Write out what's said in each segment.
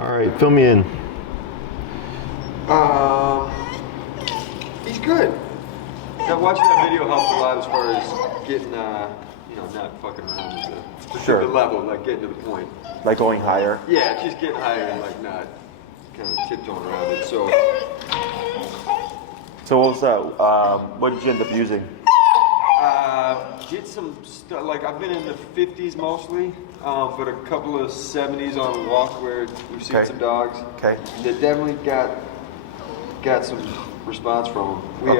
All right, fill me in. He's good. Yeah, watching that video helped a lot as far as getting, not fucking around with the level, like getting to the point. Like going higher? Yeah, just getting higher and like not kind of tiptoeing around it. So what was that? What did you end up using? Get some stuff, like I've been in the 50s mostly, but a couple of 70s on a walk where we've seen some dogs. Okay. That definitely got some response from them. We,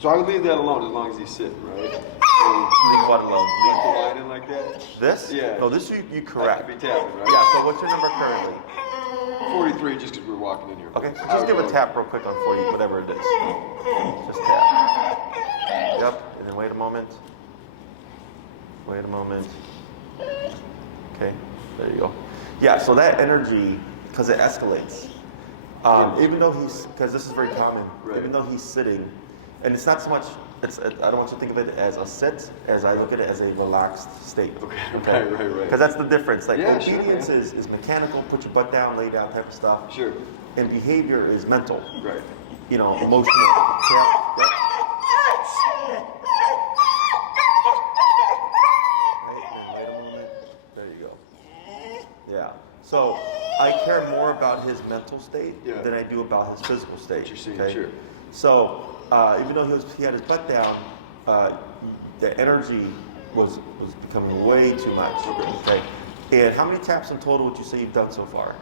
so I would leave that alone as long as he's sitting, right? Leave what alone? Leave the line in like that? This? Yeah. No, this you correct. That could be tapping, right? Yeah, so what's your number currently? 43, just because we're walking in here. Okay, so just give a tap real quick on 40, whatever it is. Just tap. Yep, and then wait a moment. Wait a moment. Okay, there you go. Yeah, so that energy, because it escalates. Even though because this is very common, even though he's sitting, and it's not so much, I don't want you to think of it as a sit, as I look at it as a relaxed state. Okay. Right. Because that's the difference. Like obedience sure, is mechanical, put your butt down, lay down type of stuff. Sure. And behavior is mental. Right. Emotional. Yep. Right, then wait a moment. There you go. Yeah. So I care more about his mental state than I do about his physical state. What you're saying, sure. So even though he had his butt down, the energy was becoming way too much. Okay. And how many taps in total would you say you've done so far?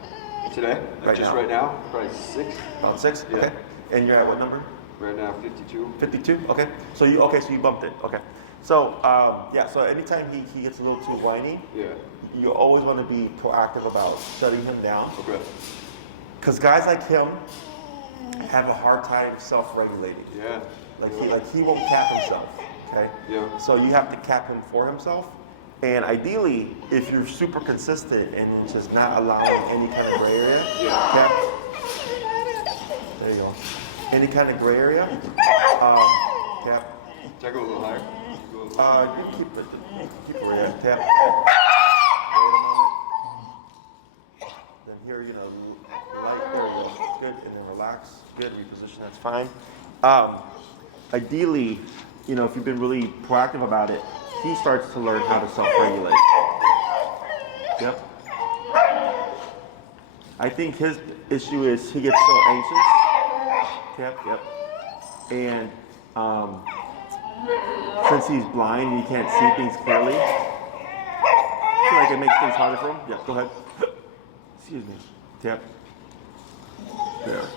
Today? Right now? Probably 6. About 6? Yeah. Okay. And you're at what number? Right now, 52. 52? Okay. So you bumped it. Okay. So so anytime he gets a little too whiny, you always want to be proactive about shutting him down. Okay. Because guys like him have a hard time self-regulating. Yeah. He won't cap himself. Okay. Yeah. So you have to cap him for himself. And ideally, if you're super consistent and just not allowing any kind of gray area, cap. There you go. Any kind of gray area, cap. Should I go a little higher? You can keep it right at tap. Wait a moment. Then here, light, there we go. Good, and then relax. Good, reposition, that's fine. Ideally, if you've been really proactive about it, he starts to learn how to self-regulate. Yep. I think his issue is he gets so anxious. Yep. And since he's blind and he can't see things clearly, I feel like it makes things harder for him. Yeah, go ahead. Excuse me. Tap. There.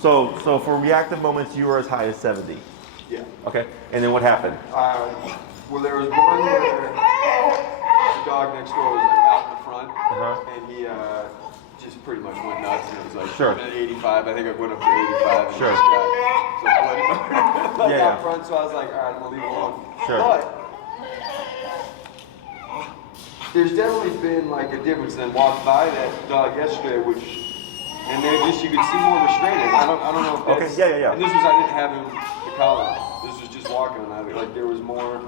So for reactive moments, you were as high as 70. Yeah. Okay. And then what happened? Well, there was one where the dog next door was like out in the front, and he just pretty much went nuts. And it was like at 85. I think I went up to 85. And Sure. Just got so bloody out front. So I was like, all right, I'm gonna leave it alone. Sure. But there's definitely been like a difference. Then walked by that dog yesterday, and they you could see more restrained. I don't know if that's Yeah. And this was I didn't have him the collar on. This was just walking, and there was more.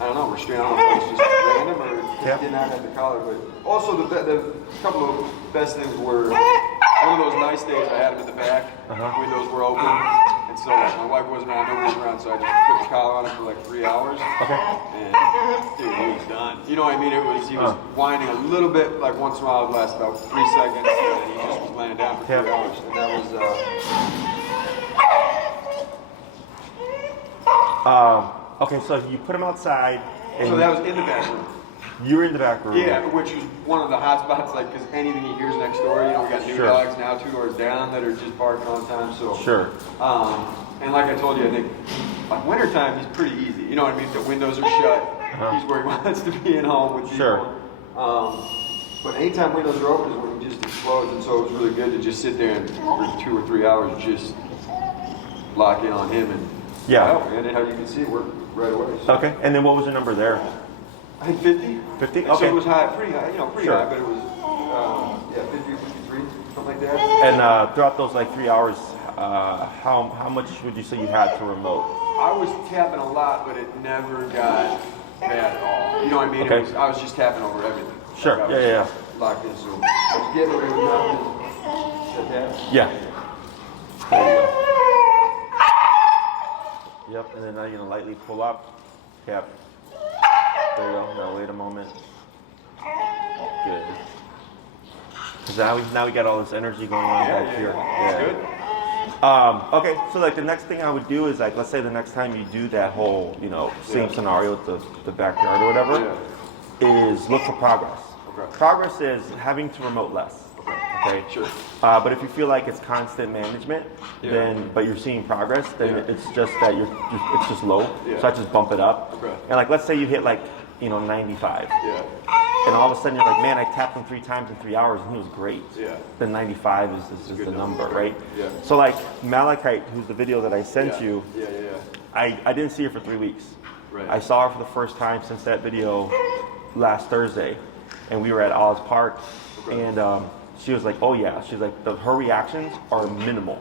I don't know, restraint. I don't know if it's just random or he did not have the collar. But also the couple of best things were one of those nice days I had him in the back. Windows were open, and so my wife wasn't around, nobody was around, so I just put the collar on him for like 3 hours. Okay. And dude, he was done. You know what I mean? He was whining a little bit, like once in a while, it would last about 3 seconds, and then he just was laying down for 3 hours, and that was. Okay, so you put him outside. So that was in the back room. You were in the back room. Yeah, which was one of the hot spots, like, because anything he hears next door, we got new dogs now 2 doors down that are just barking all the time, so. Sure. And like I told you, I think, like wintertime, he's pretty easy. You know what I mean? The windows are shut. He's where he wants to be at home with people. But anytime windows are open is when he just explodes, and so it was really good to just sit there and for 2 or 3 hours just lock in on him and and how you can see it work right away. So. Okay, and then what was the number there? I think 50. 50? Okay. So it was high, pretty high, pretty high, but it was 50 or 53, something like that. And throughout those 3 hours, how much would you say you had to remote? I was tapping a lot, but it never got bad at all. You know what I mean? Okay. I was just tapping over everything. Sure. Like Yeah. Locked in, so I was getting away with nothing. Yeah. There you go. Yep, and then now you're gonna lightly pull up. Tap. There you go. Now wait a moment. Good. Because now we got all this energy going on back here. That's good. Okay, so like the next thing I would do is like, let's say the next time you do that whole, same scenario with the backyard or whatever, is look for progress. Okay. Progress is having to remote less. Okay. Sure. But if you feel like it's constant management, but you're seeing progress, then it's just that it's just low. Yeah. So I just bump it up. Okay. And like let's say you hit like 95. Yeah. And all of a sudden you're like, man, I tapped him 3 times in 3 hours and he was great. Yeah. Then 95 is the number, right? Yeah. So like Malachite, who's the video that I sent you, Yeah. I didn't see her for 3 weeks. Right. I saw her for the first time since that video last Thursday, and we were at Oz Park, and she was like, oh yeah, she's like, her reactions are minimal.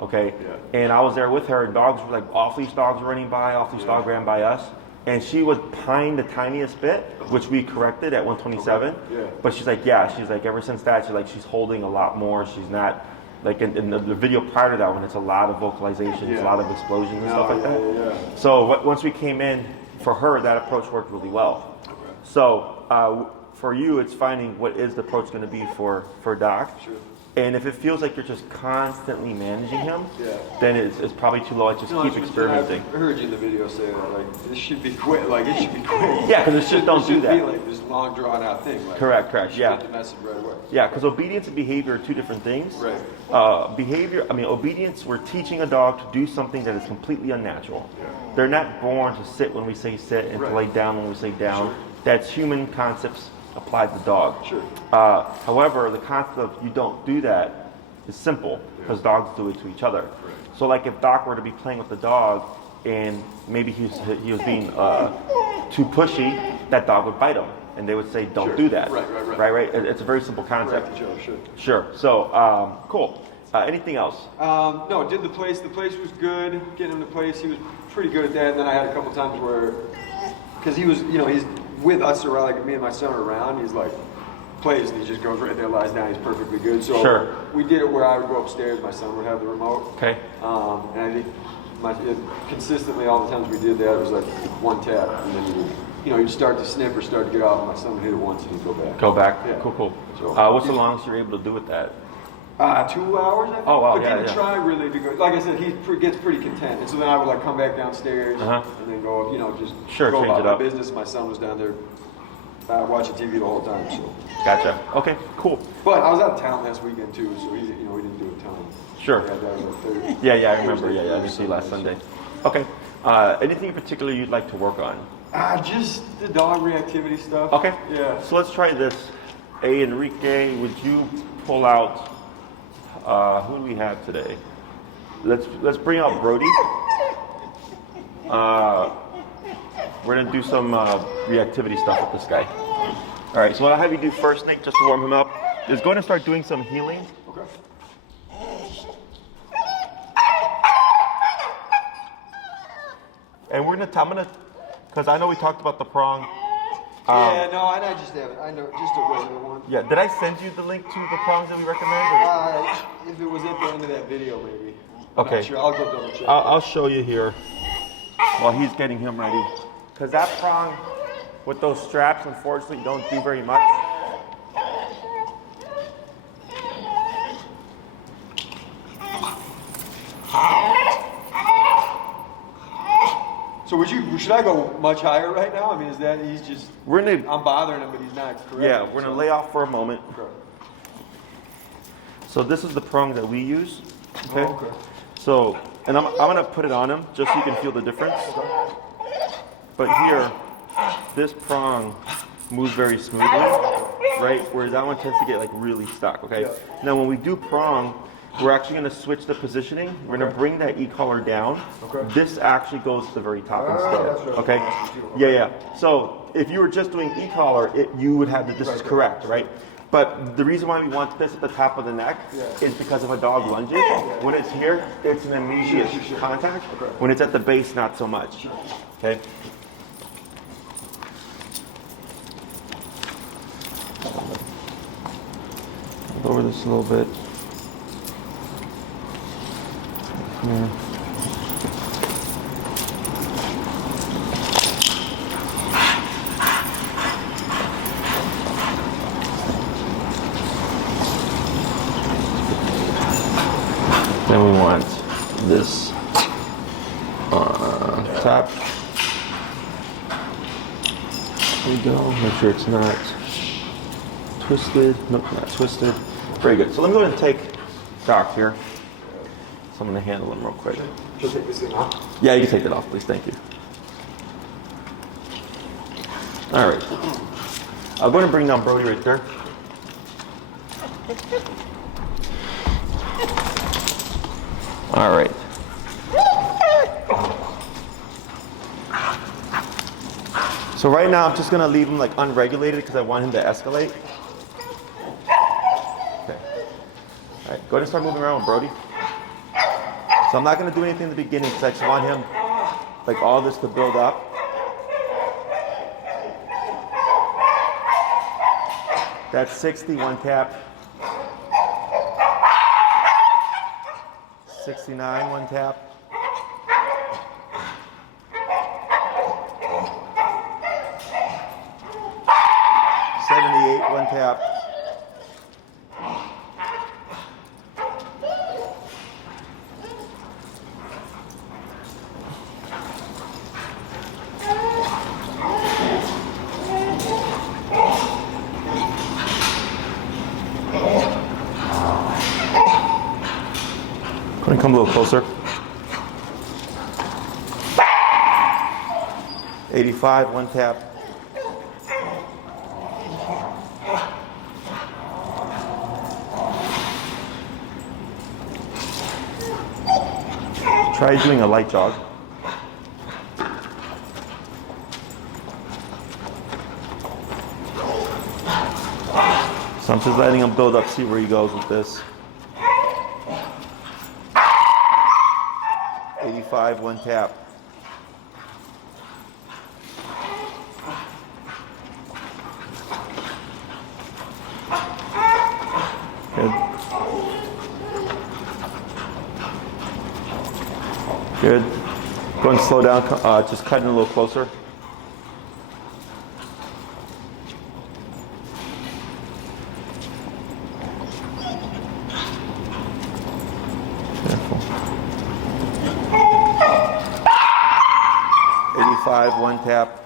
Okay. Yeah. And I was there with her, and dogs were like, off-leash dogs were running by, off-leash dog ran by us, and she would pine the tiniest bit, which we corrected at 127. Yeah. But she's like, she's like, ever since that, she's holding a lot more. She's not, like in the video prior to that one, it's a lot of vocalizations, a lot of explosions and stuff like that. Yeah. So once we came in, for her, that approach worked really well. Okay. So for you, it's finding what is the approach going to be for Doc. Sure. And if it feels like you're just constantly managing him, Yeah. then it's probably too low. Just keep experimenting. I heard you in the video say that, like, this should be quick. Like, it should be quick. Yeah, because it's just don't do It that. shouldn't be like this long, drawn-out thing. Like, Correct, you should yeah. get the message right away. Yeah, because obedience and behavior are two different things. Right. Obedience, we're teaching a dog to do something that is completely unnatural. Yeah. They're not born to sit when we say sit and to lay down when we say down. Sure. That's human concepts applied to the dog. Sure. However, the concept of you don't do that is simple because dogs do it to each other. Right. So like if Doc were to be playing with the dog and maybe he was being too pushy, that dog would bite him. And they would say, don't do that. Right. It's a very simple concept. Right, Sure. So, cool. Anything else? No, did the place. The place was good. Getting him to place, he was pretty good at that. And then I had a couple times where, because he was, he's with us around, like me and my son are around, he's like, plays and he just goes right there, lies down, he's perfectly good. So we did it where I would go upstairs, my son would have the remote. Okay. And I think consistently all the times we did that, it was like one tap. And then he would, he'd start to snip or start to get off, and my son would hit it once and he'd go back. Go back? Yeah. Cool. So, what's the longest you're able to do with that? 2 hours, I think. Oh, wow, but he would try really to go. Like I said, he gets pretty content. And so then I would like come back downstairs and then go, just go change about it up. my business. My son was down there watching TV the whole time. So. Gotcha. Okay, cool. But I was out of town last weekend too, so we didn't do a ton. Sure. Yeah, that was like Thursday. Yeah, I remember. Yeah, I did see last Sunday. Okay. Anything in particular you'd like to work on? Just the dog reactivity stuff. Okay. Yeah. So let's try this. Enrique, would you pull out? Who do we have today? Let's bring out Brody. We're gonna do some reactivity stuff with this guy. All right. So what I'll have you do first, Nick, just to warm him up, is going to start doing some healing. Okay. And I'm gonna, because I know we talked about the prong. Yeah, no, I just have it. I know, just a regular one. Yeah, did I send you the link to the prongs that we recommend? If it was at the end of that video, maybe. Okay. Not sure. I'll go double check. I'll show you here while he's getting him ready. Because that prong with those straps, unfortunately, don't do very much. So should I go much higher right now? I mean, is that he's just? I'm bothering him, but he's not correct. Yeah, we're gonna lay off for a moment. Okay. So this is the prong that we use. Okay. Oh, okay. So, and I'm gonna put it on him just so you can feel the difference. Okay. But here, this prong moves very smoothly, right? Whereas that one tends to get like really stuck. Okay. Yeah. Now when we do prong, we're actually going to switch the positioning. We're going to bring that e-collar down. Okay. This actually goes to the very top That's instead. right. Okay? Yeah. So if you were just doing e-collar, you would have this is correct, right? But the reason why we want this at the top of the neck is because if a dog lunges, when it's here, it's an immediate contact. When it's at the base, not so much. Okay? Lower this a little bit. Here. Then we want this on top. There we go. Make sure it's not twisted. Nope, not twisted. Very good. So let me go ahead and take Doc here. So I'm going to handle him real quick. Should I take this thing off? Yeah, you can take that off, please. Thank you. All right. I'm going to bring down Brody right there. All right. So right now I'm just going to leave him like unregulated because I want him to escalate. Okay. All right, go ahead and start moving around with Brody. So I'm not going to do anything in the beginning because I just want him, like all this to build up. That's 60, one tap. 69, one tap. 78, one tap. Going to come a little closer. 85, one tap. Try doing a light jog. So I'm just letting him build up, see where he goes with this. 85, one tap. Good. Good. Go and slow down, just cut in a little closer. Careful. 85, one tap.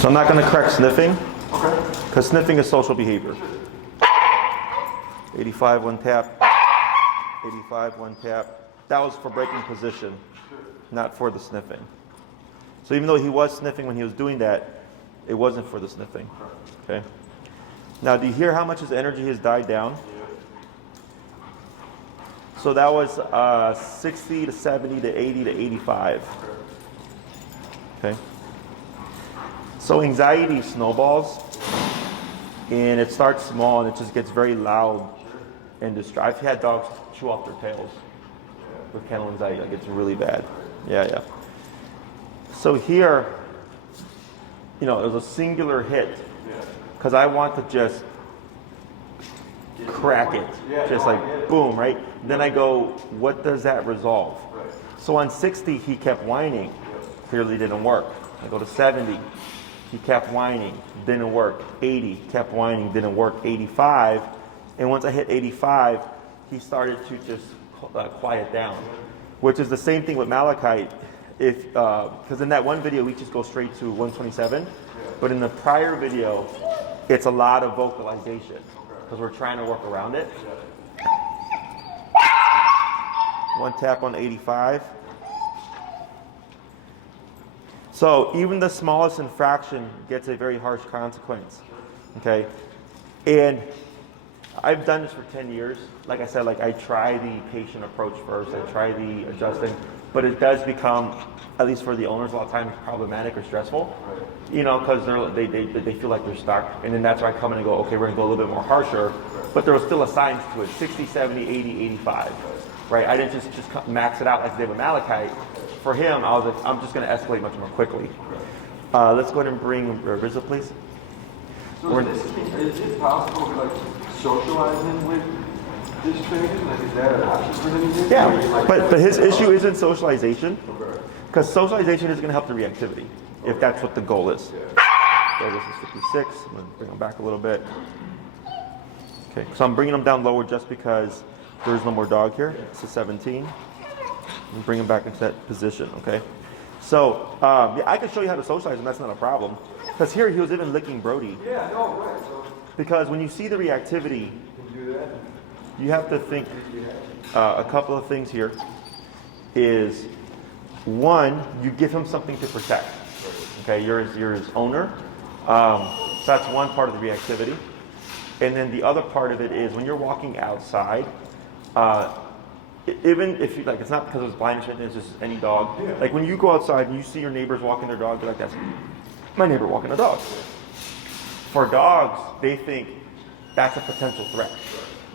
So I'm not going to correct sniffing, because sniffing is social behavior. 85, one tap. 85, one tap. That was for breaking position, not for the sniffing. So even though he was sniffing when he was doing that, it wasn't for the sniffing. Okay. Now, do you hear how much his energy has died down? So that was 60 to 70 to 80 to 85. Okay. So anxiety snowballs, and it starts small and it just gets very loud and distracting. I've had dogs chew off their tails with kennel anxiety. Like, it's really bad. Yeah. So here, you know, it was a singular hit because I want to just crack it, just like boom, right? Then I go, what does that resolve? So on 60, he kept whining. Clearly didn't work. I go to 70. He kept whining, didn't work. 80, kept whining, didn't work. 85, and once I hit 85, he started to just quiet down, which is the same thing with Malachite. If because in that one video we just go straight to 127, but in the prior video, it's a lot of vocalization because we're trying to work around it. One tap on 85. So even the smallest infraction gets a very harsh consequence, okay? And I've done this for 10 years. Like I said, like I try the patient approach first, I try the adjusting, but it does become, at least for the owners, a lot of times problematic or stressful, you know, because they feel like they're stuck. And then that's why I come in and go, okay, we're gonna go a little bit more harsher, but there was still a science to it, 60, 70, 80, 85, right? I didn't just max it out like I did with Malachite. For him, I was like, I'm just gonna escalate much more quickly. Let's go ahead and bring Rizzo, please. So is it possible to like socialize him with this training? Like, is that an option for him? Yeah, but his issue isn't socialization, because socialization is going to help the reactivity, if that's what the goal is. So this is 56. I'm going to bring him back a little bit. Okay, so I'm bringing him down lower just because there's no more dog here. It's a 17. And bring him back into that position, okay? So, yeah, I can show you how to socialize him. That's not a problem. Because here he was even licking Brody. Yeah, no, right. So Because when you see the reactivity, you have to think a couple of things here. Is one, you give him something to protect. Okay, you're his owner. So that's one part of the reactivity. And then the other part of it is when you're walking outside, even if you like, it's not because it's blindness, it's just any dog. Yeah. Like when you go outside and you see your neighbors walking their dog, you're like, that's my neighbor walking a dog. For dogs, they think that's a potential threat.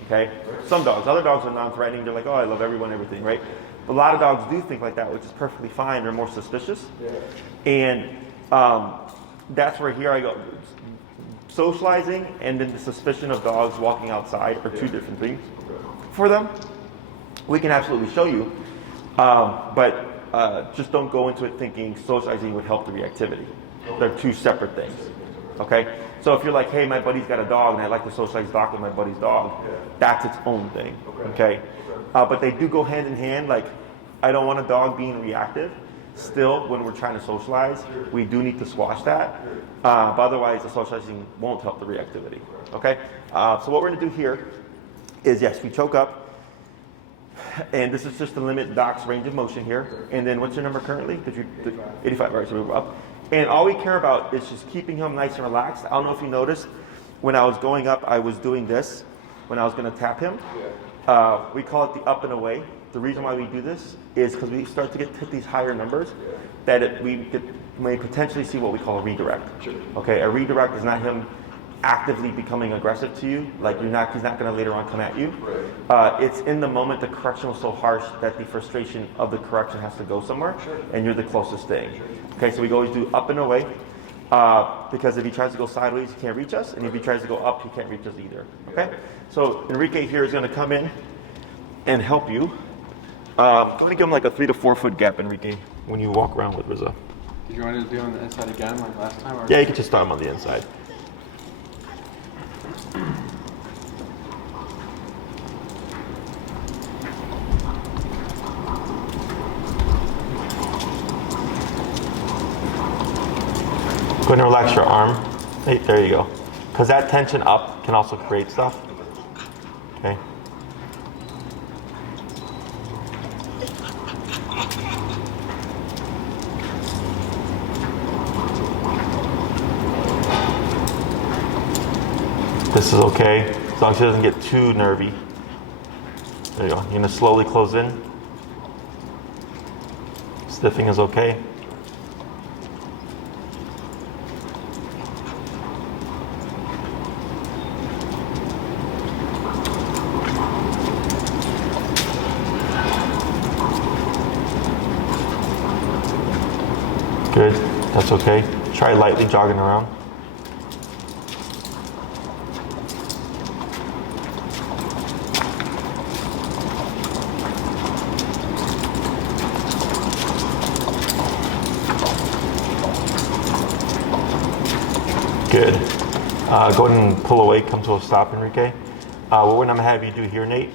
Okay? Some dogs, other dogs are non-threatening. They're like, oh, I love everyone, everything, right? But a lot of dogs do think like that, which is perfectly fine. They're more suspicious. Yeah. And that's where here I go. Socializing and then the suspicion of dogs walking outside are two different things for them. We can absolutely show you, but just don't go into it thinking socializing would help the reactivity. They're two separate things, okay? So if you're like, hey, my buddy's got a dog and I'd like to socialize dog with my buddy's dog, that's its own thing, okay? But they do go hand in hand. Like, I don't want a dog being reactive. Still, when we're trying to socialize, we do need to squash that. But otherwise, the socializing won't help the reactivity, okay? So what we're gonna do here is, yes, we choke up. And this is just to limit Doc's range of motion here. And then what's your number currently? 85, right, so we move up. And all we care about is just keeping him nice and relaxed. I don't know if you noticed, when I was going up, I was doing this when I was gonna tap him. We call it the up and away. The reason why we do this is because we start to get to these higher numbers that we may potentially see what we call a redirect. Okay, a redirect is not him actively becoming aggressive to you, like he's not going to later on come at you. It's in the moment the correction was so harsh that the frustration of the correction has to go somewhere, and you're the closest thing. Okay, so we always do up and away, because if he tries to go sideways, he can't reach us, and if he tries to go up, he can't reach us either. Okay, so Enrique here is going to come in and help you. I'm going to give him like a 3 to 4 foot gap, Enrique, when you walk around with Rizzo. Did you want to do on the inside again, like last time? Or yeah, you can just start him on the inside. Go ahead and relax your arm. Hey, there you go. Because that tension up can also create stuff. Okay. This is okay, as long as it doesn't get too nervy. There you go. You're gonna slowly close in. Stiffing is okay. Good, that's okay. Try lightly jogging around. Good. Go ahead and pull away, come to a stop, Enrique. What we're gonna have you do here, Nate,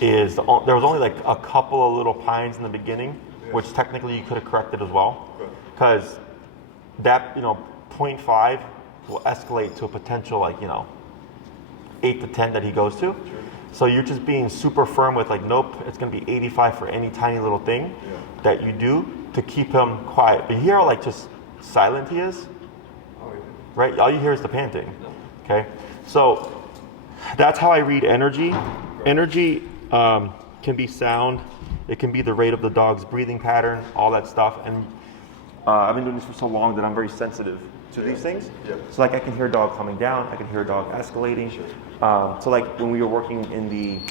is there was only like a couple of little pines in the beginning, which technically you could have corrected as well, because that 0.5 will escalate to a potential 8 to 10 that he goes to. So you're just being super firm with like, nope, it's gonna be 85 for any tiny little thing that you do to keep him quiet. But here, like just silent he is, Oh, yeah. right? All you hear is the panting. Okay, so that's how I read energy. Energy can be sound. It can be the rate of the dog's breathing pattern, all that stuff. And I've been doing this for so long that I'm very sensitive to these things. Yeah. So like I can hear a dog coming down, I can hear a dog escalating. Sure. So like when we were working in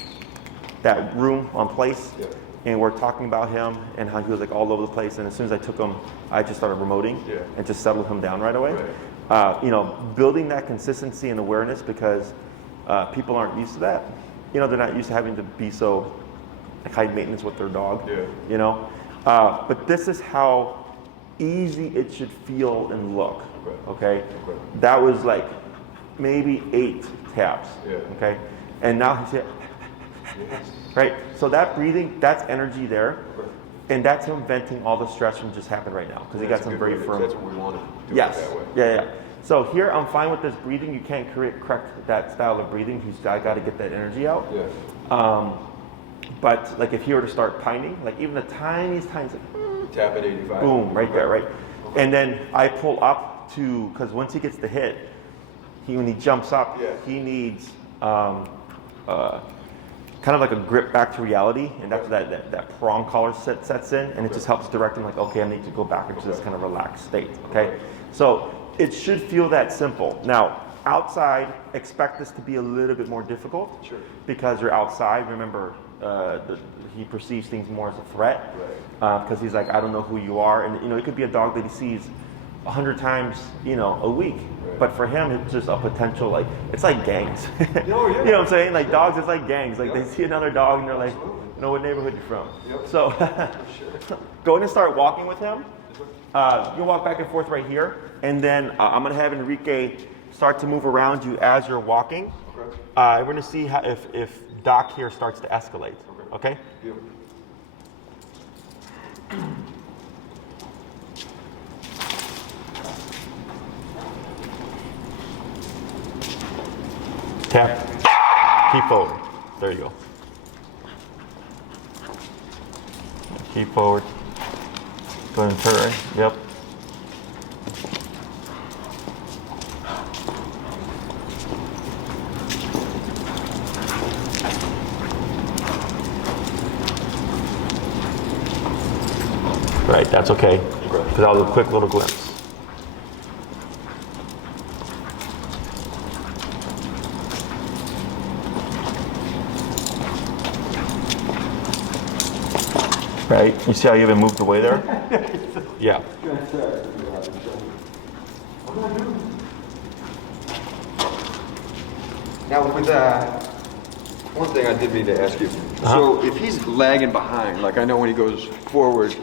that room on place, Yeah. and we're talking about him and how he was like all over the place, and as soon as I took him, I just started remoting and just settled him down right away. Right. You know, building that consistency and awareness, because people aren't used to that. You know, they're not used to having to be so like high maintenance with their dog. Yeah. You know, but this is how easy it should feel and look. Right. Okay, Okay. that was like maybe 8 taps. Yeah. Okay, and now he's here. Yes. Right. So that breathing, that's energy there. Right. And that's him venting all the stress from just happened right now, because he got some very firm. That's what we want to do. Yes. It that way. Yeah. So here I'm fine with this breathing. You can't correct that style of breathing. I got to get that energy out. Yeah. But like if he were to start pining, like even the tiniest, like, Tap at 85. boom, right there, right. And then I pull up to, because once he gets the hit, when he jumps up, he needs kind of like a grip back to reality, and that's that prong collar sets in, and it just helps direct him like, okay, I need to go back into this kind of relaxed state. Okay, so it should feel that simple. Now outside, expect this to be a little bit more difficult. Sure. Because you're outside. Remember, he perceives things more as a threat, because he's like, I don't know who you are, and you know, it could be a dog that he sees 100 times, you know, a week. Right. But for him, it's just a potential, like, it's like gangs. Oh, yeah. You know what I'm saying? Like dogs, it's like gangs. Like Yep. they see another dog and they're like, Absolutely. you know what neighborhood you're from. Yep. So Sure. go in and start walking with him. You walk back and forth right here, and then I'm gonna have Enrique start to move around you as you're walking. Okay. We're gonna see how, if Doc here starts to escalate. Okay? Yeah. Tap. Keep forward. There you go. Keep forward. Go ahead and turn. Yep. Right, that's okay. Because that was a quick little glimpse. Right? You see how you even moved away there? Yeah. Now with one thing I did need to ask you. So if he's lagging behind, like I know when he goes forward,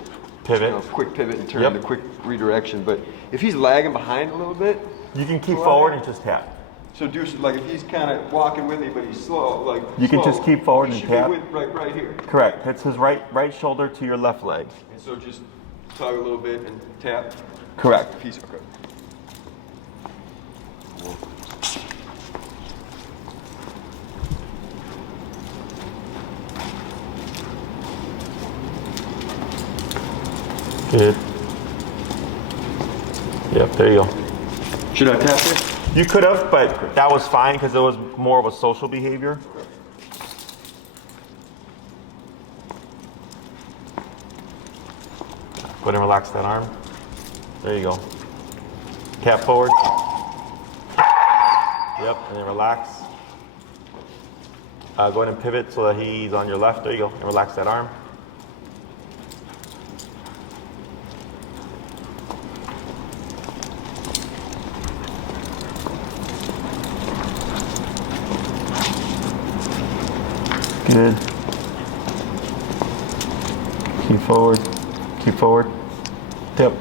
Pivot. you know, quick pivot and turn Yep. to quick redirection, but if he's lagging behind a little bit, You can keep forward and just tap. so do like if he's kind of walking with me, but he's slow, like You can slow, just keep forward he and should tap. be right here. Correct. It's his right shoulder to your left leg. And so just tug a little bit and tap. Correct. If he's okay. Good. Yep, there you go. Should I tap it? You could have, but that was fine because it was more of a social behavior. Go ahead and relax that arm. There you go. Tap forward. Yep, and then relax. Go ahead and pivot so that he's on your left. There you go. And relax that arm. Good. Keep forward. Keep forward. Tip.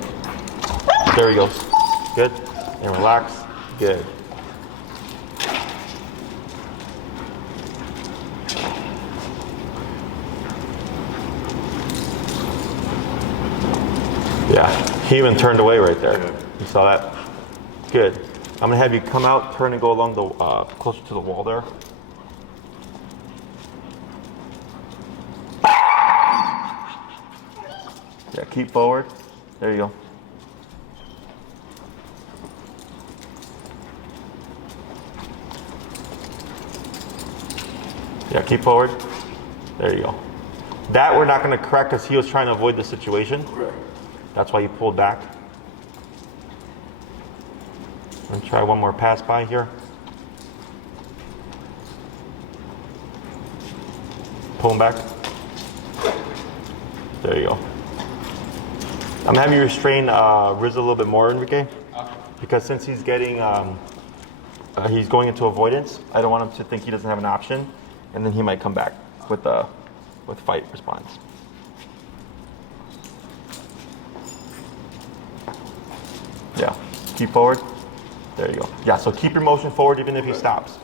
There he goes. Good. And relax. Good. Yeah. He even turned away right there. Yeah. You saw that? Good. I'm gonna have you come out, turn and go along the closer to the wall there. Yeah, keep forward. There you go. Yeah, keep forward. There you go. That we're not going to correct because he was trying to avoid the situation. Right. That's why you pulled back. And try one more pass by here. Pull him back. There you go. I'm having you restrain Riz a little bit more, Enrique, because since he's getting, he's going into avoidance. I don't want him to think he doesn't have an option, and then he might come back with fight response. Yeah, keep forward. There you go. Yeah, so keep your motion forward even if he stops.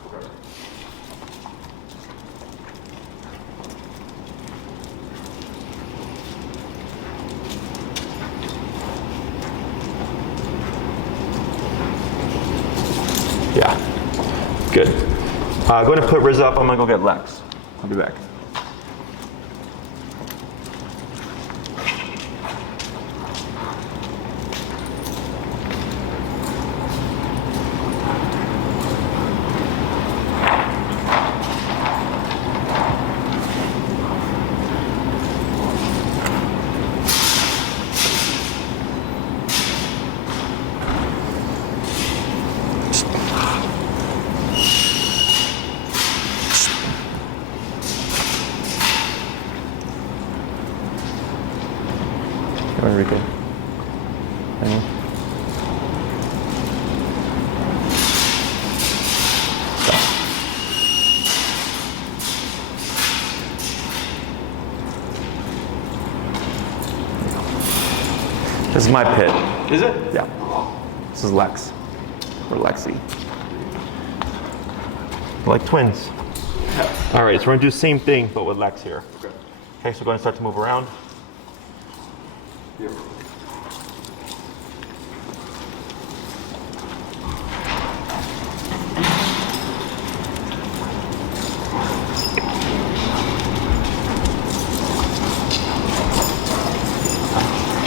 Yeah, good. Go ahead and put Riz up. I'm gonna go get Lex. I'll be back. Enrique. Hang on. This is my pit. Is it? Yeah. This is Lex. Or Lexi. Like twins. Yeah. All right, so we're gonna do the same thing, but with Lex here. Okay. Okay, so go ahead and start to move around. Here.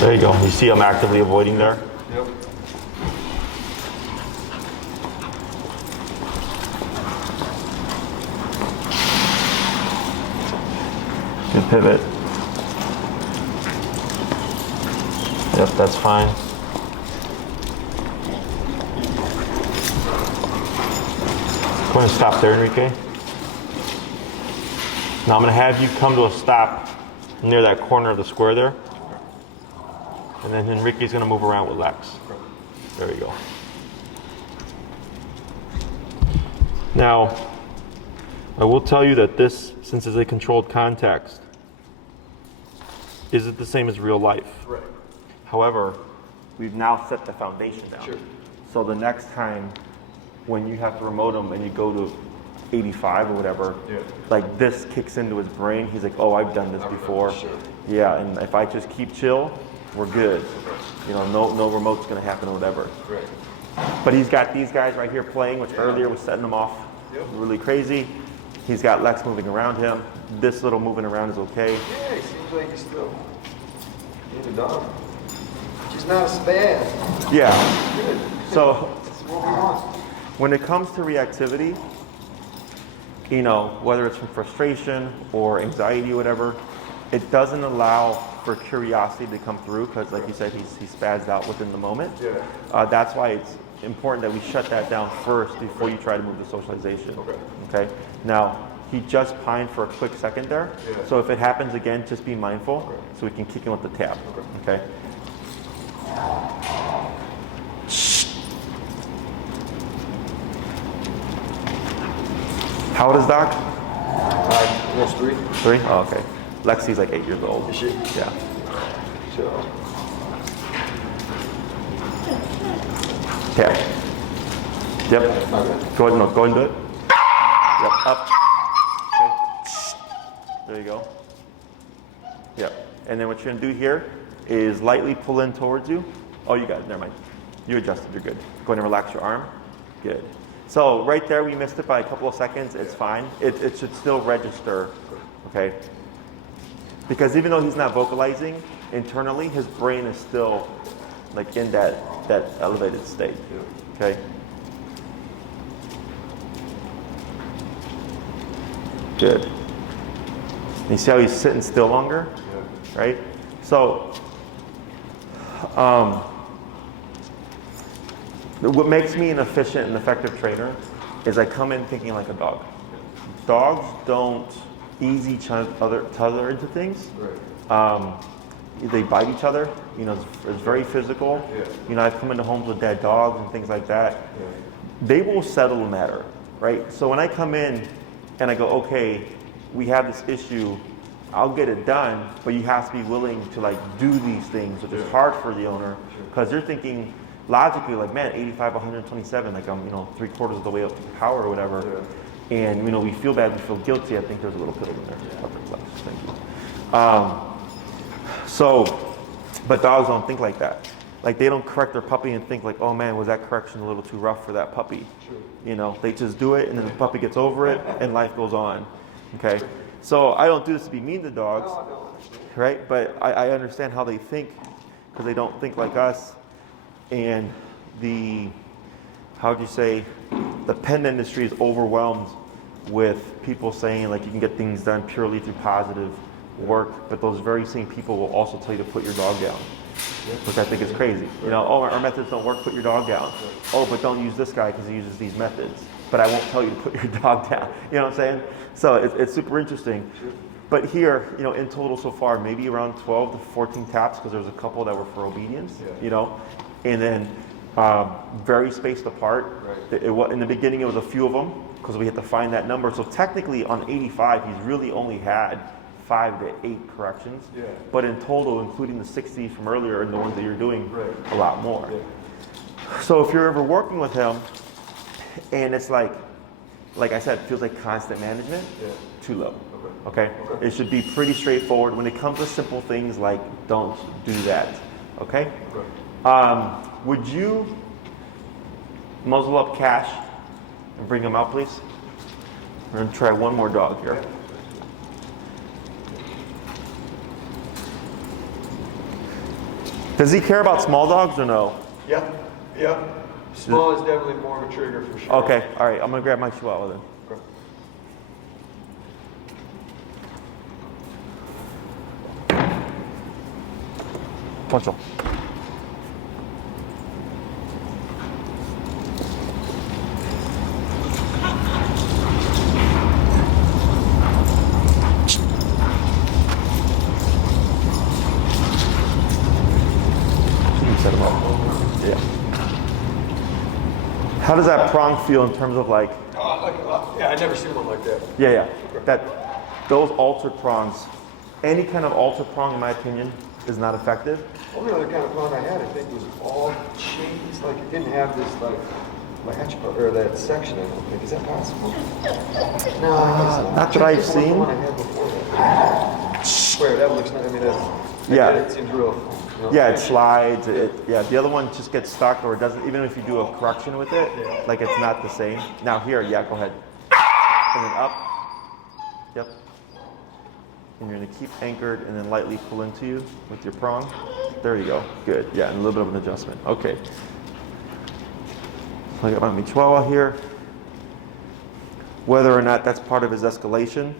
There you go. You see I'm actively avoiding there? Yep. Good pivot. Yep, that's fine. Go ahead and stop there, Enrique. Now I'm going to have you come to a stop near that corner of the square there. And then Enrique's going to move around with Lex. There we go. Now, I will tell you that this, since it's a controlled context, isn't the same as real life. Right. However, we've now set the foundation down. Sure. So the next time when you have to remote him and you go to 85 or whatever, like this kicks into his brain. He's like, oh, I've done this before. Sure. Yeah, and if I just keep chill, we're good. You know, no remote's gonna happen or whatever. Right. But he's got these guys right here playing, which earlier was setting him off really crazy. He's got Lex moving around him. This little moving around is okay. Yeah, he seems like he's still in the dog. She's not as bad. Yeah. Good. So That's what we want. when it comes to reactivity, you know, whether it's from frustration or anxiety or whatever, it doesn't allow for curiosity to come through because, like you said, he spazzed out within the moment. Yeah. That's why it's important that we shut that down first before you try to move to socialization. Okay. Now, he just pined for a quick second there. Yeah. So if it happens again, just be mindful so we can kick him with the tap. Okay. How old is Doc? That's 3. 3? Oh, okay. Lexi's like 8 years old. Is she? Yeah. So. Tap. Yep. Okay. Go ahead, no, go ahead and do it. Yep, up. Okay. There you go. Yep. And then what you're gonna do here is lightly pull in towards you. Oh, you got it, never mind. You adjusted, you're good. Go ahead and relax your arm. Good. So right there, we missed it by a couple of seconds, it's fine. It should still register, okay? Because even though he's not vocalizing, internally, his brain is still like in that elevated state, okay? Good. You see how he's sitting still longer? Yeah. Right? So, what makes me an efficient and effective trainer is I come in thinking like a dog. Dogs don't ease each other into things. Right. They bite each other. You know, it's very physical. Yeah. You know, I've come into homes with dead dogs and things like that. Yeah. They will settle a matter, right? So when I come in and I go, okay, we have this issue, I'll get it done, but you have to be willing to like do these things, which is hard for the owner, because they're thinking logically like, man, 85, 127, like I'm, you know, 3/4 of the way up to the power or whatever. Yeah. And, you know, we feel bad, we feel guilty. I think there's a little pillow in there. Thank you. But dogs don't think like that. Like they don't correct their puppy and think like, oh man, was that correction a little too rough for that puppy? Sure. You know, they just do it and then the puppy gets over it and life goes on. Okay? So I don't do this to be mean to dogs, No, I don't understand. right? But I understand how they think because they don't think like us. And the pen industry is overwhelmed with people saying like you can get things done purely through positive work, but those very same people will also tell you to put your dog down, which I think is crazy. You know, oh, our methods don't work, put your dog down. Oh, but don't use this guy because he uses these methods. But I won't tell you to put your dog down. You know what I'm saying? So it's super interesting. But here, you know, in total so far, maybe around 12 to 14 taps because there's a couple that were for obedience, you know, and then very spaced apart. Right. In the beginning, it was a few of them because we had to find that number. So technically on 85, he's really only had 5 to 8 corrections. Yeah. But in total, including the 60s from earlier and the ones that you're doing, a lot more. Yeah. So if you're ever working with him and it's like I said, it feels like constant management, too low. Okay? It should be pretty straightforward when it comes to simple things like don't do that. Okay? Would you muzzle up Cash and bring him out, please? We're going to try one more dog here. Does he care about small dogs or no? Yeah. Small is definitely more of a trigger for sure. Okay, all right. I'm going to grab my Chihuahua then. Poncho. Set him up. Yeah. How does that prong feel in terms of like? Yeah, I never seen one like that. Yeah. Those altered prongs, any kind of altered prong, in my opinion, is not effective. Only other kind of prong I had, I think, was all chains. Like it didn't have this like latch or that section. I don't think. Is that possible? No, not that I've seen. The one I had before that. Swear that looks nice. I mean, it seems real. You know, yeah, it slides. The other one just gets stuck, or it doesn't. Even if you do a correction with it, like it's not the same. Now here, go ahead, and then up. Yep. And you're gonna keep anchored, and then lightly pull into you with your prong. There you go. Good. Yeah, and a little bit of an adjustment. Okay. So I got my Chihuahua here. Whether or not that's part of his escalation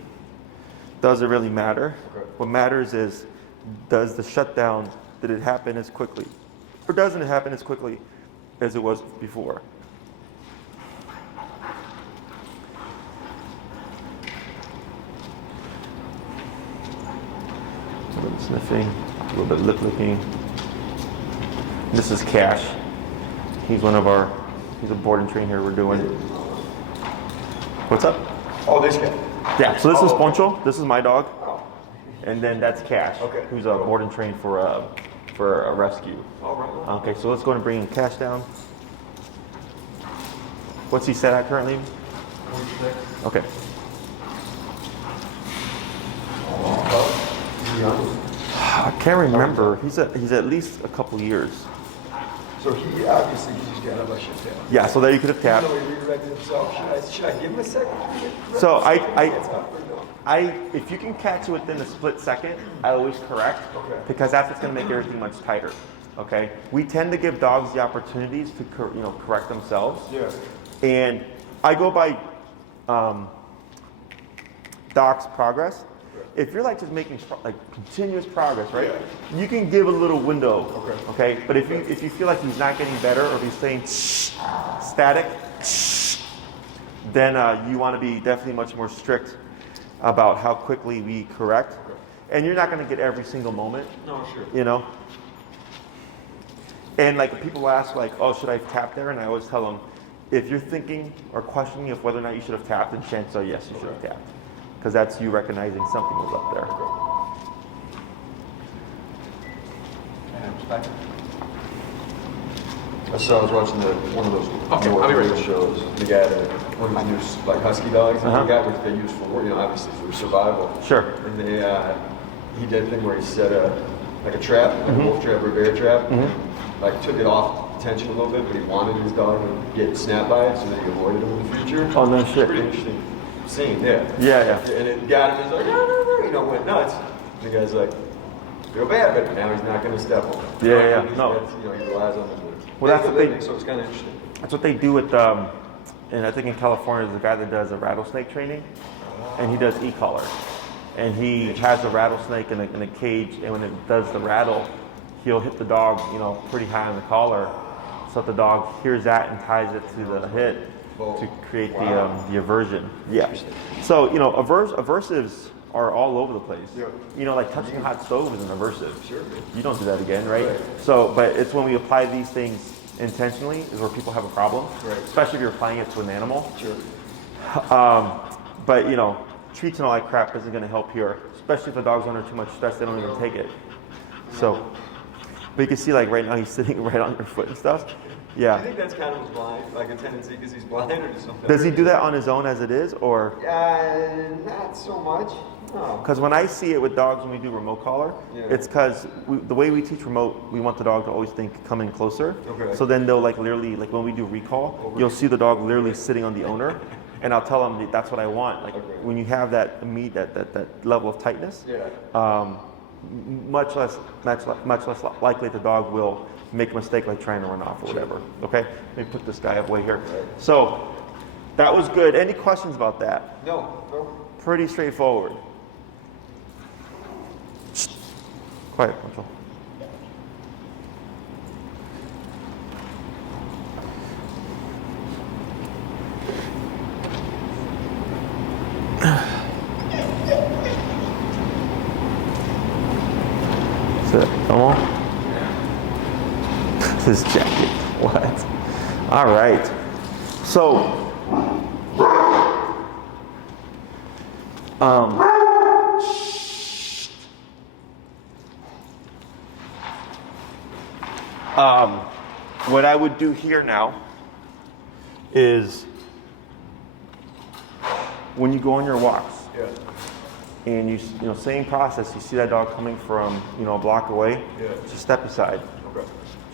doesn't really matter. Okay. What matters is, does the shutdown, did it happen as quickly? Or doesn't it happen as quickly as it was before? A little sniffing, a little bit of lip licking. This is Cash. He's a board and train here we're doing. What's up? Oh, this guy. Yeah, so this is Poncho. This is my dog. And then that's Cash, who's a board and train for a rescue. All right. Okay, so let's go and bring Cash down. What's he set at currently? 46. Okay. I can't remember. He's at least a couple years. So he obviously just got a shit down. Yeah, so there you could have tapped. So he redirected himself. Should I give him a second? So if you can catch it within a split second, I always correct, because that's what's going to make everything much tighter. Okay, we tend to give dogs the opportunities to correct themselves. Yeah. And I go by doc's progress. If you're like just making like continuous progress, right? You can give a little window, okay? But if you feel like he's not getting better or if he's staying static, then you want to be definitely much more strict about how quickly we correct. And you're not going to get every single moment. No, sure. You know? And like people ask like, oh, should I have tapped there? And I always tell them, if you're thinking or questioning if whether or not you should have tapped, then chances are yes, you should have tapped. Because that's you recognizing something was up there. So I was watching one of those shows. The guy that one of these new like husky dogs. The guy which they use for obviously for survival. Sure. And he did a thing where he set a trap, like a wolf trap or a bear trap. Like took it off tension a little bit, but he wanted his dog to get snapped by it so that he avoided him in the future. Oh no shit. Pretty interesting scene, yeah. Yeah. And it got him. He's like, no, went nuts. And the guy's like, feel bad, but now he's not going to step on it. Yeah. No. He relies on this. Well, that's what they. So it's kind of interesting. That's what they do with, and I think in California, there's a guy that does a rattlesnake training, and he does e-collar, and he has a rattlesnake in a cage, and when it does the rattle, he'll hit the dog, pretty high on the collar, so that the dog hears that and ties it to the hit to create the aversion. Yeah. So aversives are all over the place. Like touching a hot stove is an aversive. Sure. You don't do that again, right? So, but it's when we apply these things intentionally is where people have a problem, especially if you're applying it to an animal. Sure. But treats and all that crap isn't going to help here, especially if the dog's under too much stress, they don't even take it. So, but you can see like right now he's sitting right on your foot and stuff. Yeah. Do you think that's kind of blind, like a tendency because he's blind or something? Does he do that on his own as it is, or? Not so much. No. Because when I see it with dogs when we do remote collar, it's because the way we teach remote, we want the dog to always think, come in closer. Okay. So then they'll like literally, like when we do recall, you'll see the dog literally sitting on the owner, and I'll tell them that's what I want. Like when you have that level of tightness, much less likely the dog will make a mistake like trying to run off or whatever. Okay, let me put this guy up way here. So that was good. Any questions about that? No. Pretty straightforward. Quiet, Mitchell. Is it normal? This jacket. What? All right. So, what I would do here now is when you go on your walks, and you same process. You see that dog coming from a block away, just step aside. Okay.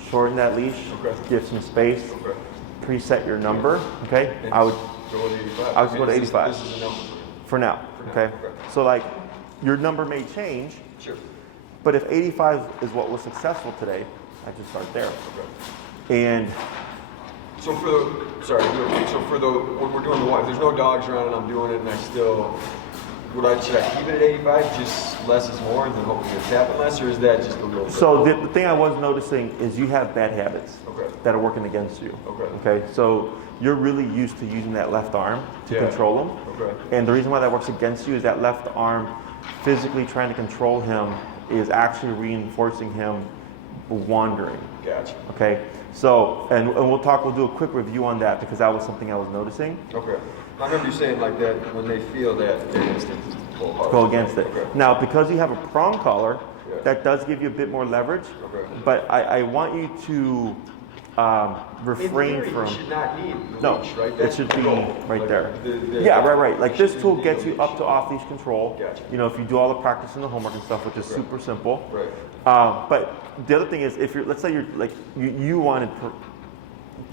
Shorten that leash. Okay. Give some space. Okay. Preset your number. Okay. And I would go to 85. I would go to 85. This is a number for now. Okay. So like your number may change. Sure. But if 85 is what was successful today, I just start there. Okay. And so when we're doing the walk, if there's no dogs around and I'm doing it and would I keep it at 85, just less is more, and then hopefully you're tapping less, or is that just a little bit? So the thing I was noticing is you have bad habits that are working against you. Okay. So you're really used to using that left arm to control him. Okay. And the reason why that works against you is that left arm physically trying to control him is actually reinforcing him wandering. Gotcha. Okay. So, and we'll do a quick review on that because that was something I was noticing. Okay. I remember you saying like that when they feel that they instinct is to go against it. Okay. Now, because you have a prong collar, that does give you a bit more leverage. Okay. But I want you to refrain from. You should not need the leash, right? It should be right there. Right. Like this tool gets you up to off-leash control. Gotcha. If you do all the practice and the homework and stuff, which is super simple. Right. But the other thing is, let's say you wanted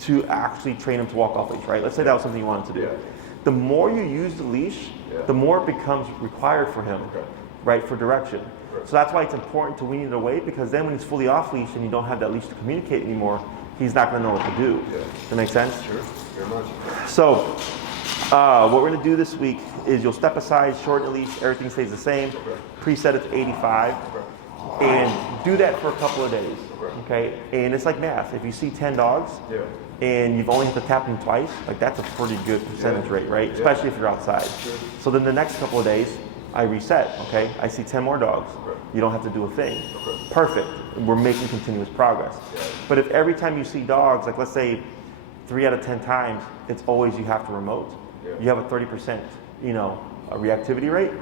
to actually train him to walk off leash, right? Let's say that was something you wanted to do. Yeah. The more you use the leash, the more it becomes required for him, right, for direction. Right. So that's why it's important to wean it away, because then when he's fully off leash and you don't have that leash to communicate anymore, he's not going to know what to do. Yeah. Does that make sense? Sure, very much. So What we're gonna do this week is you'll step aside, shorten the leash, everything stays the same. Preset it to 85. And do that for a couple of days, okay? And it's like math. If you see 10 dogs and you've only had to tap them twice, like that's a pretty good percentage rate, right? Especially if you're outside. So then the next couple of days, I reset, okay? I see 10 more dogs. You don't have to do a thing. Perfect. We're making continuous progress. But if every time you see dogs, like let's say 3 out of 10 times, it's always you have to remote, you have a 30%, a reactivity rate,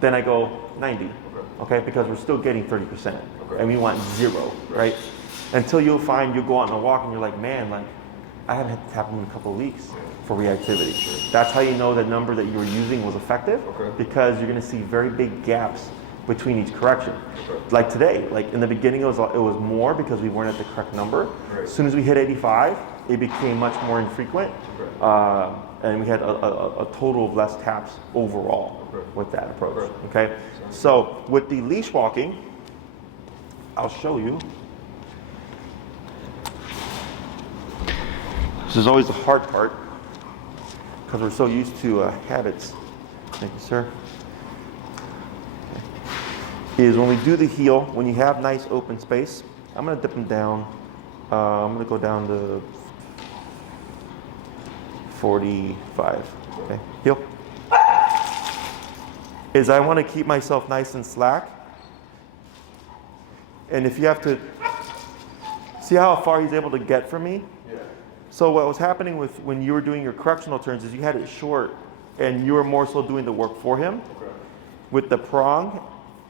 then I go 90. Okay, because we're still getting 30%, and we want 0, right? Until you'll go out on a walk and you're like, man, like I haven't had to tap them in a couple of weeks for reactivity. That's how you know the number that you were using was effective, because you're going to see very big gaps between each correction. Like today, like in the beginning it was more because we weren't at the correct number. As soon as we hit 85, it became much more infrequent, and we had a total of less taps overall with that approach. Okay, so with the leash walking, I'll show you. This is always the hard part because we're so used to habits. Thank you, sir. Is when we do the heel, when you have nice open space, I'm going to dip them down. I'm going to go down to 45. Okay, heel. Is I want to keep myself nice and slack. And if you have to see how far he's able to get from me. So what was happening with when you were doing your correctional turns is you had it short and you were more so doing the work for him. With the prong,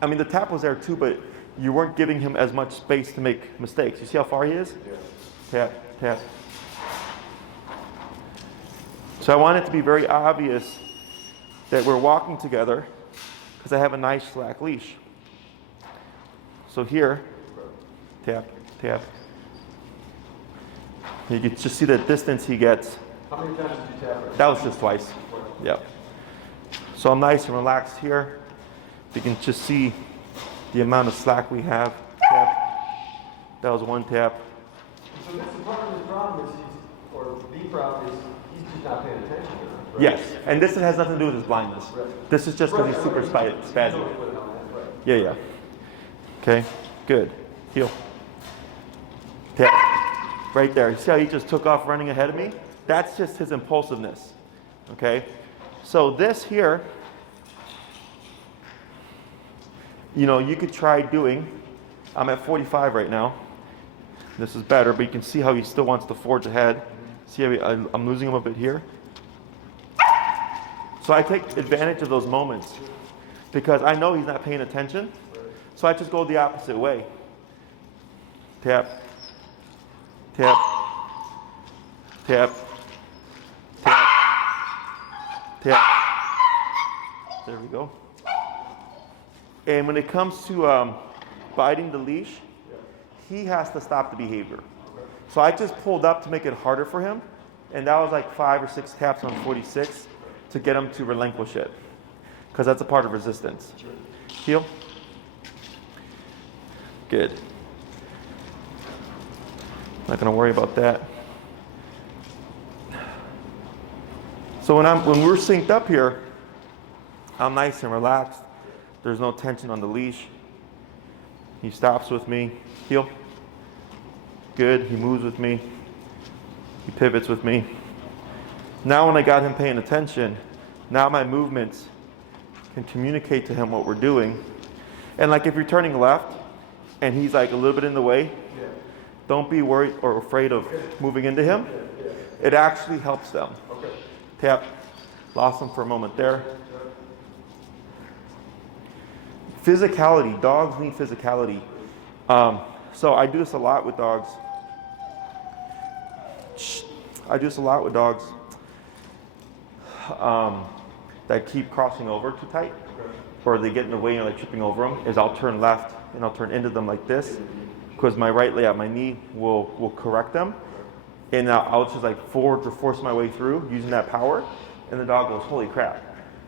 I mean the tap was there too, but you weren't giving him as much space to make mistakes. You see how far he is? Tap, tap. So I want it to be very obvious that we're walking together because I have a nice slack leash. So here, tap, tap. You can just see the distance he gets. How many times did you tap it? That was just twice. Yep. So I'm nice and relaxed here. You can just see the amount of slack we have. Tap. That was one tap. So this is part of his problem is the problem is he's just not paying attention to it, right? Yes, and this has nothing to do with his blindness. This is just because he's super spastic. Yeah. Okay, good. Heel. Tap. Right there. You see how he just took off running ahead of me? That's just his impulsiveness. Okay? So this here, you could try doing, I'm at 45 right now. This is better, but you can see how he still wants to forge ahead. See how I'm losing him a bit here? So I take advantage of those moments because I know he's not paying attention. So I just go the opposite way. Tap. Tap, tap, tap, tap. There we go. And when it comes to biting the leash, he has to stop the behavior. So I just pulled up to make it harder for him, and that was like 5 or 6 taps on 46 to get him to relinquish it, because that's a part of resistance. Heel. Good. Not going to worry about that. So when we're synced up here, I'm nice and relaxed. There's no tension on the leash. He stops with me. Heel. Good. He moves with me. He pivots with me. Now when I got him paying attention, now my movements can communicate to him what we're doing. And like if you're turning left and he's like a little bit in the way, don't be worried or afraid of moving into him. It actually helps them. Tap. Lost them for a moment there. Physicality. Dogs need physicality. So I do this a lot with dogs. That keep crossing over too tight, or they get in the way and like tripping over them. Is I'll turn left and I'll turn into them like this, because my right leg at my knee will correct them, and I'll just like forward to force my way through using that power, and the dog goes, holy crap.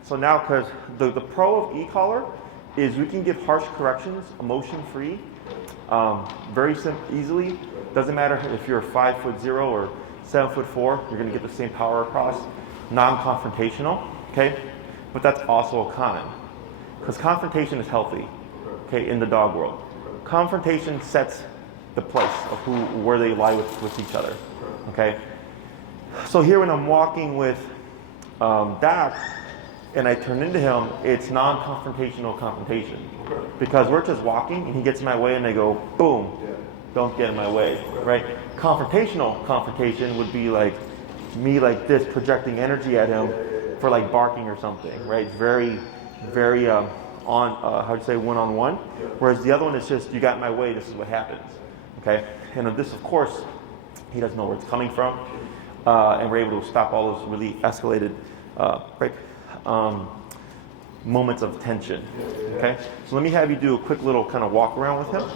So now, because the pro of e-collar is we can give harsh corrections emotion free, very simple, easily. Doesn't matter if you're 5'0" or 7'4", you're going to get the same power across. non-confrontational, okay? But that's also common, because confrontation is healthy, okay, in the dog world. Confrontation sets the place of where they lie with each other, okay? So here when I'm walking with Dak, and I turn into him, it's non-confrontational confrontation. Because we're just walking, and he gets in my way, and I go, boom, don't get in my way, right? Confrontational confrontation would be like me like this, projecting energy at him for like barking or something, right? Very, very one-on-one. Whereas the other one is just, you got in my way, this is what happens, okay? And this, of course, he doesn't know where it's coming from, and we're able to stop all those really escalated moments of tension, okay? So let me have you do a quick little kind of walk around with him,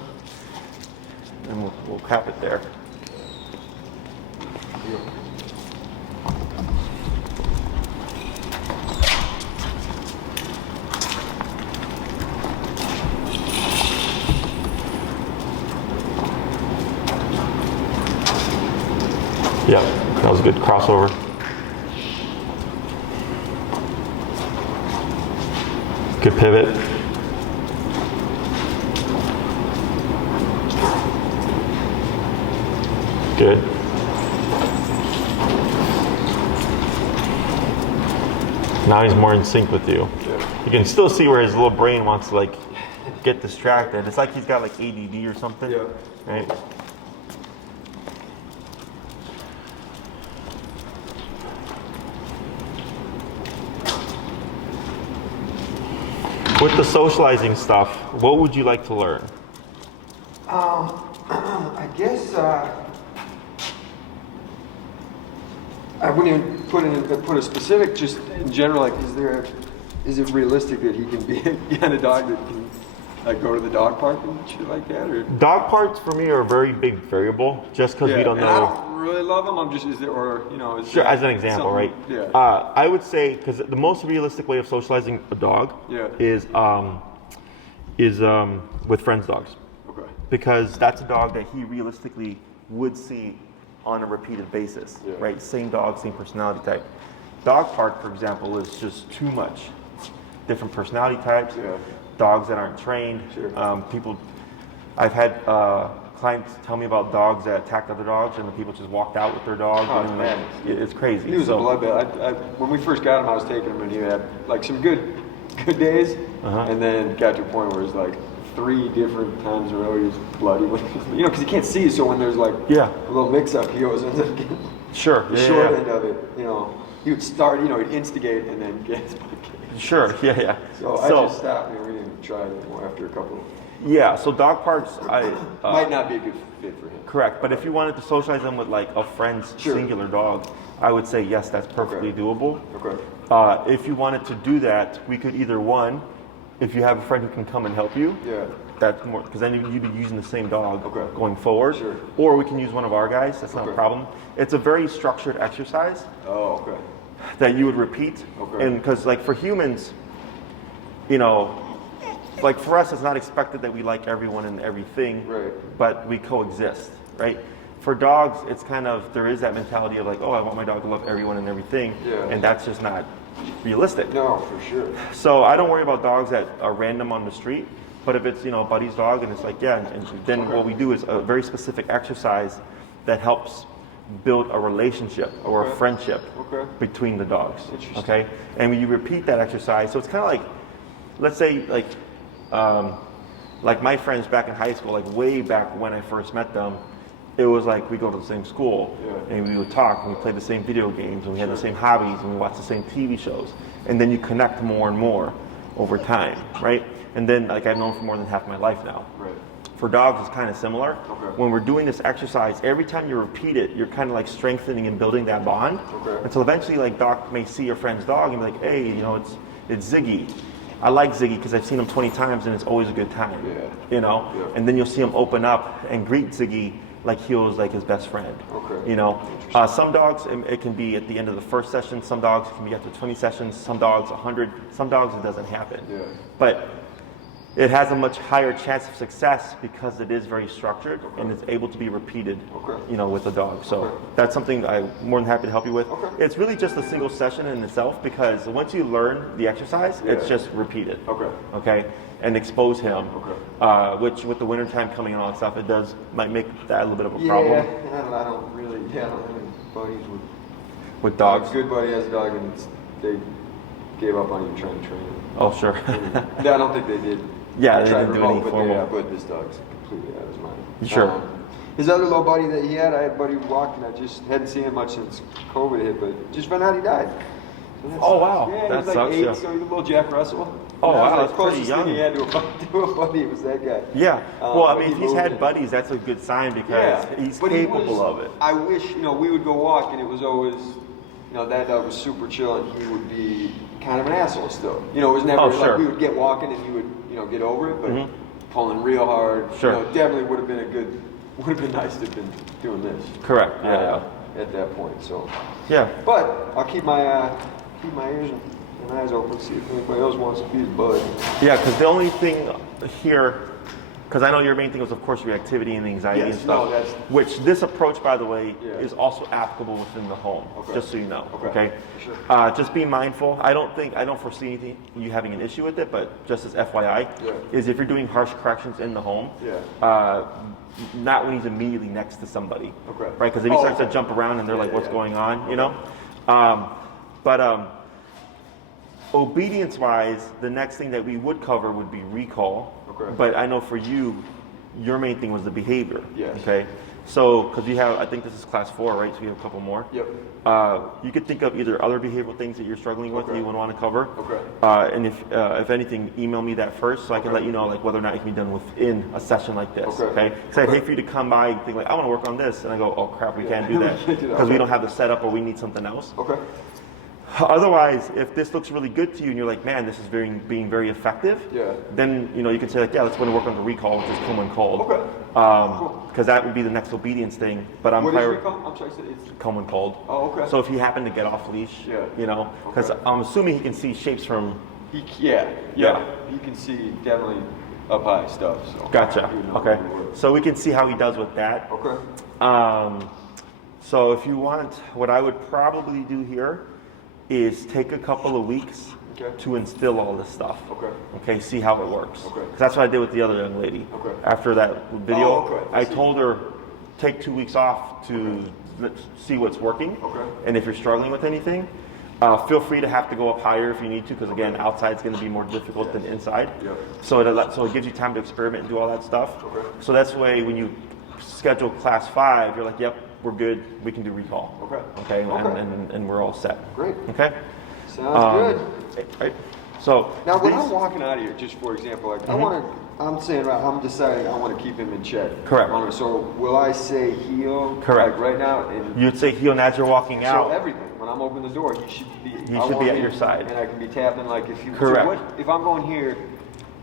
and we'll cap it there. Yeah, that was a good crossover. Good pivot. Good. Now he's more in sync with you. You can still see where his little brain wants to like get distracted. It's like he's got like ADD or something, right? With the socializing stuff, what would you like to learn? I guess I wouldn't even put a specific. Just in general, like, is it realistic that he can be a kind of dog that can like go to the dog park and shit like that? Or dog parks for me are a very big variable, just because we don't know. I don't really love them. I'm just is sure. As an example, right? Yeah. I would say because the most realistic way of socializing a dog is with friends' dogs. Okay. Because that's a dog that he realistically would see on a repeated basis, right? Same dog, same personality type. Dog park, for example, is just too much. Different personality types, dogs that aren't trained. Sure. I've had clients tell me about dogs that attacked other dogs, and the people just walked out with their dog. Oh, man. It's crazy. He was a bloodbath. When we first got him, I was taking him, and he had like some good days, and then got to a point where it's like 3 different times in a row he was bloody, because he can't see. So when there's like a little mix-up, he always ends up getting the short end of it. He would start, he'd instigate and then get his butt kicked. Sure, yeah. So I just stopped, we didn't try it anymore after a couple. Yeah, so dog parks, might not be a good fit for him. Correct, but if you wanted to socialize them with like a friend's singular dog, I would say yes, that's perfectly doable. Okay. If you wanted to do that, we could either if you have a friend who can come and help you, that's more, because then you'd be using the same dog going forward. Sure. Or we can use one of our guys, that's not a problem. It's a very structured exercise. Oh, okay. That you would repeat. Okay. And because like for humans, like for us, it's not expected that we like everyone and everything, but we coexist, right? For dogs, it's kind of, there is that mentality of like, oh, I want my dog to love everyone and everything, and that's just not realistic. No, for sure. So I don't worry about dogs that are random on the street, but if it's, buddy's dog and it's like, and then what we do is a very specific exercise that helps build a relationship or a friendship between the dogs, okay? And when you repeat that exercise, so it's kind of like, let's say like my friends back in high school, like way back when I first met them, it was like we go to the same school and we would talk and we played the same video games and we had the same hobbies and we watched the same TV shows. And then you connect more and more over time, right? And then like I've known for more than half my life now. Right. For dogs, it's kind of similar. When we're doing this exercise, every time you repeat it, you're kind of like strengthening and building that bond. Until eventually like Doc may see your friend's dog and be like, hey, it's Ziggy. I like Ziggy because I've seen him 20 times and it's always a good time, And then you'll see him open up and greet Ziggy like he was like his best friend, Some dogs, it can be at the end of the first session. Some dogs it can be after 20 sessions. Some dogs 100. Some dogs it doesn't happen. But it has a much higher chance of success because it is very structured and it's able to be repeated, you know, with the dog. So that's something I'm more than happy to help you with. It's really just a single session in itself because once you learn the exercise, it's just repeated. Okay, and expose him, which with the wintertime coming and all that stuff, it might make that a little bit of a problem. Yeah, I don't really, I don't have any buddies with dogs. A good buddy has a dog and they gave up on even trying to train him. Oh, sure. I don't think they did. Yeah, they didn't do any formal. But this dog's completely out of his mind. Sure. His other little buddy that he had, I had a buddy who walked, and I just hadn't seen him much since COVID hit, but just found out he died. So oh, wow. Yeah, that he was like sucks, 8, yeah. so he was a little Jack Russell. Oh, wow, like that's pretty young. Thing he had to a buddy, it was that guy. Yeah. Well, I mean, if he's had it. buddies, that's a good sign because he's capable of it. I wish, you know, we would go walk, and it was always, you know, that dog was super chill, and he would be kind of an asshole still. You know, it was never like we would get walking, and he would, you know, get over it, but pulling real hard. Sure. You know, definitely would have been nice to have been doing this. Correct. Yeah. At that point, so. Yeah. But I'll keep my ears and eyes open, see if anybody else wants to be his bud. Yeah, because the only thing here, because I know your main thing was, of course, reactivity and anxiety and stuff. Which this approach, by the way, is also applicable within the home. Just so you know. Okay. Sure. Just be mindful. I don't foresee anything you having an issue with it, but just as FYI, is if you're doing harsh corrections in the home, not when he's immediately next to somebody, right? Because if he starts to jump around and they're like, "What's going on?" You know. Obedience-wise, the next thing that we would cover would be recall. But I know for you, your main thing was the behavior. Okay. So, because you have, I think this is class 4, right? So you have a couple more. You could think of either other behavioral things that you're struggling with that you would want to cover. And if anything, email me that first so I can let you know like whether or not it can be done within a session like this. Okay. Because I'd hate for you to come by and think like, I want to work on this, and I go, oh crap, we can't do that because we don't have the setup or we need something else. Otherwise, if this looks really good to you and you're like, man, this is being very effective, then you know you can say like, yeah, let's go and work on the recall, which is common cold. Because that would be the next obedience thing. But I'm recall? I'm sorry, it's common cold. Oh, okay. So if he happened to get off leash, you know, because I'm assuming he can see shapes from. He can see definitely up high stuff. So. Gotcha. Okay. So we can see how he does with that. So if you want, what I would probably do here is take a couple of weeks to instill all this stuff. Okay, see how it works. Because that's what I did with the other young lady. After that video, I told her, take 2 weeks off to see what's working. And if you're struggling with anything, feel free to have to go up higher if you need to, because again, outside's going to be more difficult than inside. So it gives you time to experiment and do all that stuff. So that's the way when you schedule class 5, you're like, yep, we're good. We can do recall. Okay. And we're all set. Great. Okay. Sounds good. Right. So now, when I'm walking out of here, just for example, like I'm deciding I want to keep him in check. Correct. So will I say heel? Correct. Like right now, and you'd say heel as you're walking out. So everything. When I'm opening the door, he should be. He should be at your side. And I can be tapping like if you. Correct. So if I'm going here.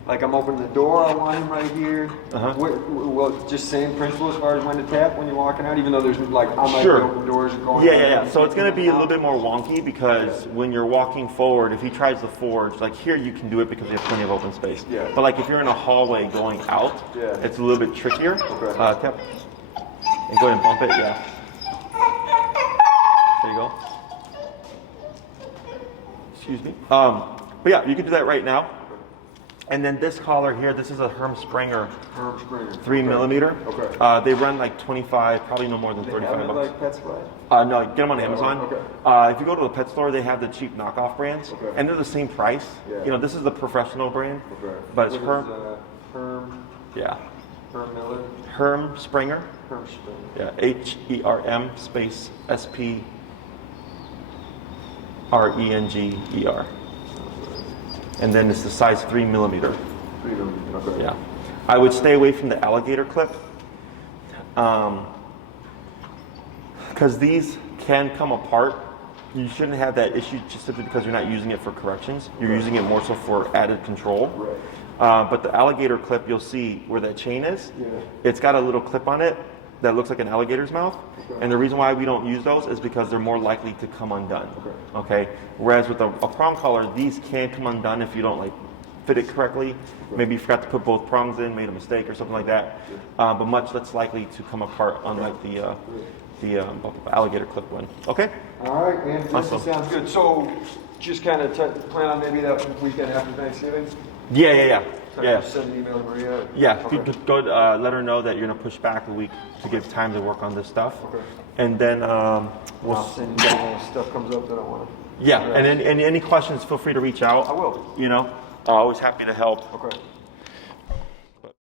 Like I'm opening the door, I want him right here. Well, just same principle as far as when to tap when you're walking out, even though there's like I might open doors and going. Yeah. So it's going to be a little bit more wonky because when you're walking forward, if he tries the forward, like here you can do it because you have plenty of open space. But like if you're in a hallway going out, it's a little bit trickier. Tap. And go ahead and bump it. Yeah. There you go. Excuse me. But yeah, you can do that right now. And then this collar here, this is a Herm Springer. 3 millimeter. They run like 25, probably no more than 35 bucks. Like Pet Supply? No, get them on Amazon. If you go to the pet store, they have the cheap knockoff brands, and they're the same price. You know, this is the professional brand, but it's Herm. Herm Miller. Herm Springer. Herm Springer. HERM space SPRENGER. And then it's the size 3 millimeter. 3 millimeter, Yeah. I would stay away from the alligator clip. Because these can come apart. You shouldn't have that issue just simply because you're not using it for corrections. You're using it more so for added control. But the alligator clip, you'll see where that chain is. It's got a little clip on it that looks like an alligator's mouth. And the reason why we don't use those is because they're more likely to come undone. Okay. Whereas with a prong collar, these can come undone if you don't like fit it correctly. Maybe you forgot to put both prongs in, made a mistake or something like that. But much less likely to come apart, unlike the alligator clip one. Okay? All right, man. Awesome. Sounds good. So just kind of plan on maybe that weekend after Thanksgiving? Yeah. So just send an email to Maria? Yeah, Okay. you go let her know that you're gonna push back a week to give time to work on this stuff. Okay. And then we'll I'll send you when stuff comes up that I want to. yeah, and then any questions, feel free to reach out. I will. You know, always happy to help. Okay.